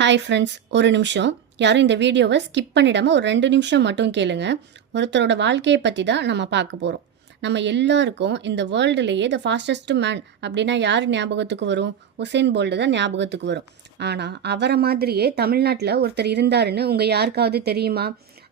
Hi friends, ஒரு நிமிஷம் யாரும் இந்த வீடியோவை ஸ்கிப் பண்ணிடாமல் ஒரு 2 நிமிஷம் மட்டும் கேளுங்க. ஒருத்தரோட வாழ்க்கையை பற்றி தான் நம்ம பார்க்க போகிறோம். நம்ம எல்லாருக்கும் இந்த வேர்ல்டுலேயே த ஃபாஸ்டஸ்ட் மேன் அப்படின்னா யார் ஞாபகத்துக்கு வரும்? உசேன் போல்ட் தான் ஞாபகத்துக்கு வரும். ஆனால் அவரை மாதிரியே தமிழ்நாட்டில் ஒருத்தர் இருந்தாருன்னு உங்கள் யாருக்காவது தெரியுமா?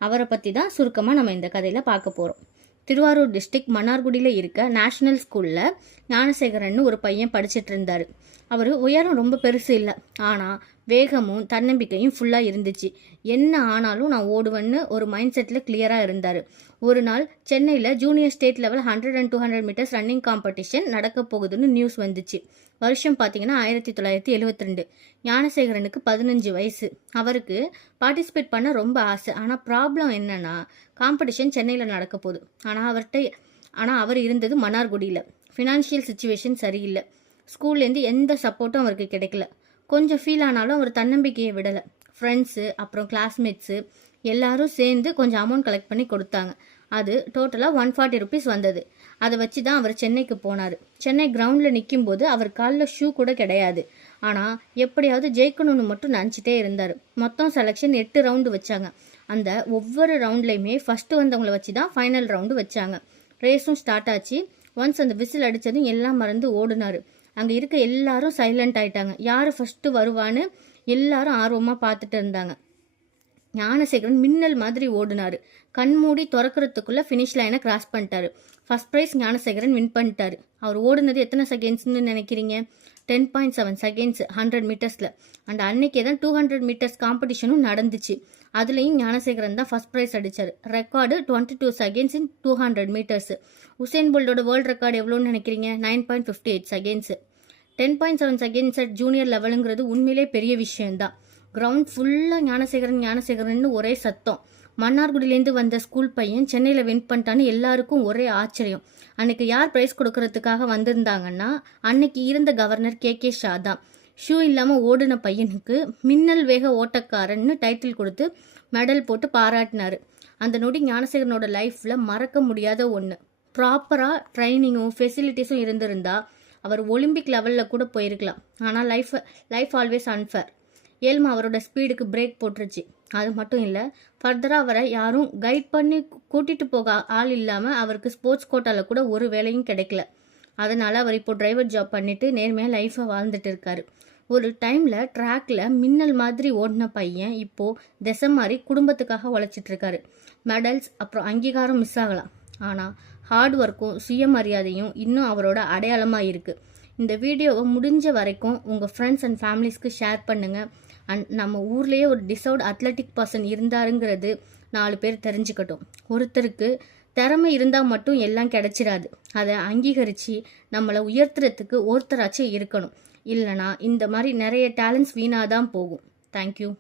அவரை பற்றி தான் சுருக்கமாக நம்ம இந்த கதையில் பார்க்க போகிறோம். திருவாரூர் டிஸ்ட்ரிக்ட் மன்னார்குடியில் இருக்க நேஷ்னல் ஸ்கூலில் ஞானசேகரன் ஒரு பையன் படிச்சுட்டு இருந்தார். அவர் உயரம் ரொம்ப பெருசு இல்லை, ஆனால் வேகமும் தன்னம்பிக்கையும் ஃபுல்லாக இருந்துச்சு. என்ன ஆனாலும் நான் ஓடுவேன்னு ஒரு மைண்ட் செட்டில் கிளியராக இருந்தார். ஒரு நாள் சென்னையில் junior state level 100 and 200 metres running competition நடக்க போகுதுன்னு நியூஸ் வந்துச்சு. வருஷம் பார்த்தீங்கன்னா 1972. ஞானசேகரனுக்கு 15 வயசு. அவருக்கு பார்ட்டிசிபேட் பண்ண ரொம்ப ஆசை. ஆனால் ப்ராப்ளம் என்னன்னா, காம்படிஷன் சென்னையில் நடக்க போகுது. ஆனால் அவர் இருந்தது மன்னார்குடியில். ஃபினான்ஷியல் சுச்சுவேஷன் சரியில்லை. ஸ்கூல்லேருந்து எந்த சப்போர்ட்டும் அவருக்கு கிடைக்கல. கொஞ்சம் ஃபீல் ஆனாலும் அவர் தன்னம்பிக்கையை விடலை. ஃப்ரெண்ட்ஸு அப்புறம் கிளாஸ்மேட்ஸு எல்லாரும் சேர்ந்து கொஞ்சம் அமௌண்ட் கலெக்ட் பண்ணி கொடுத்தாங்க. அது டோட்டலாக 140 rupees வந்தது. அதை வச்சு தான் அவர் சென்னைக்கு போனார். சென்னை கிரவுண்டில் நிற்கும் போது அவர் காலில் ஷூ கூட கிடையாது. ஆனால் எப்படியாவது ஜெயிக்கணும்னு மட்டும் நினச்சிட்டே இருந்தார். மொத்தம் செலெக்ஷன் 8 ரவுண்டு வச்சாங்க. அந்த ஒவ்வொரு ரவுண்ட்லேயுமே ஃபஸ்ட்டு வந்தவங்களை வச்சு தான் ஃபைனல் ரவுண்டு வச்சாங்க. ரேஸும் ஸ்டார்ட் ஆச்சு. ஒன்ஸ் அந்த விசில் அடித்ததும் எல்லாம் மறந்து ஓடினார். அங்கே இருக்க எல்லாரும் சைலண்ட் ஆயிட்டாங்க. யார் ஃபஸ்ட்டு வருவான்னு எல்லாரும் ஆர்வமாக பார்த்துட்டு இருந்தாங்க. ஞானசேகரன் மின்னல் மாதிரி ஓடினார். கண்மூடி திறக்கிறதுக்குள்ளே ஃபினிஷ் லைனை கிராஸ் பண்ணிட்டாரு. ஃபர்ஸ்ட் ப்ரைஸ் ஞானசேகரன் வின் பண்ணிட்டாரு. அவர் ஓடுனது எத்தனை செகண்ட்ஸ்னு நினைக்கிறீங்க? 10.7 seconds 100 மீட்டர்ஸில். அண்ட் அன்னைக்கே தான் 200 மீட்டர்ஸ் காம்படிஷனும் நடந்துச்சு. அதுலேயும் ஞானசேகரன் தான் ஃபர்ஸ்ட் ப்ரைஸ் அடித்தார். Record 22 seconds in 200 metres. Usain போல்டோட வேர்ல்டு ரெக்கார்டு எவ்வளோன்னு நினைக்கிறீங்க? 9.58 seconds. 10.7 seconds அட் ஜூனியர் லெவலுங்கிறது உண்மையிலே பெரிய விஷயம்தான். கிரவுண்ட் ஃபுல்லாக ஞானசேகரன் ஒரே சத்தம். மன்னார்குடியிலேருந்து வந்த ஸ்கூல் பையன் சென்னையில் வின் பண்ணிட்டான்னு எல்லாருக்கும் ஒரே ஆச்சரியம். அன்னைக்கு யார் ப்ரைஸ் கொடுக்கறதுக்காக வந்திருந்தாங்கன்னா, அன்னைக்கு இருந்த கவர்னர் கே ஷா தான். ஷூ இல்லாமல் ஓடின பையனுக்கு மின்னல் வேக ஓட்டக்காரன்னு டைட்டில் கொடுத்து மெடல் போட்டு பாராட்டினார். அந்த நொடி ஞானசேகரனோட லைஃப்பில் மறக்க முடியாத ஒன்று. ப்ராப்பராக ட்ரைனிங்கும் ஃபெசிலிட்டிஸும் இருந்திருந்தா அவர் ஒலிம்பிக் லெவலில் கூட போயிருக்கலாம். ஆனால் லைஃப் ஆல்வேஸ் அன்ஃபேர். ஏல்மா அவரோட ஸ்பீடுக்கு பிரேக் போட்டுருச்சு. அது மட்டும் இல்லை, ஃபர்தராக அவரை யாரும் கைட் பண்ணி கூட்டிகிட்டு போக ஆள் இல்லாமல் அவருக்கு ஸ்போர்ட்ஸ் கோட்டாவில் கூட ஒரு வேலையும் கிடைக்கல. அதனால் அவர் இப்போ டிரைவர் ஜாப் பண்ணிவிட்டு நேர்மையாக லைஃப்பை வாழ்ந்துட்டு இருக்காரு. ஒரு டைமில் ட்ராக்கில் மின்னல் மாதிரி ஓடின பையன் இப்போது திசை மாதிரி குடும்பத்துக்காக உழைச்சிட்ருக்காரு. மெடல்ஸ் அப்புறம் அங்கீகாரம் மிஸ் ஆகலாம், ஆனால் ஹார்ட் ஒர்க்கும் சுயமரியாதையும் இன்னும் அவரோட அடையாளமாக இருக்குது. இந்த வீடியோவை முடிஞ்ச வரைக்கும் உங்கள் ஃப்ரெண்ட்ஸ் அண்ட் ஃபேமிலிஸ்க்கு ஷேர் பண்ணுங்கள். அண்ட் நம்ம ஊர்லேயே ஒரு டிசர்வ்ட் அத்லெட்டிக் பர்சன் இருந்தாருங்கிறது 4 பேர் தெரிஞ்சுக்கட்டும். ஒருத்தருக்கு திறமை இருந்தால் மட்டும் எல்லாம் கிடைச்சிடாது. அதை அங்கீகரித்து நம்மளை உயர்த்துறதுக்கு ஒருத்தராச்சும் இருக்கணும். இல்லைனா இந்த மாதிரி நிறைய டேலண்ட்ஸ் வீணாக தான் போகும். தேங்க்யூ.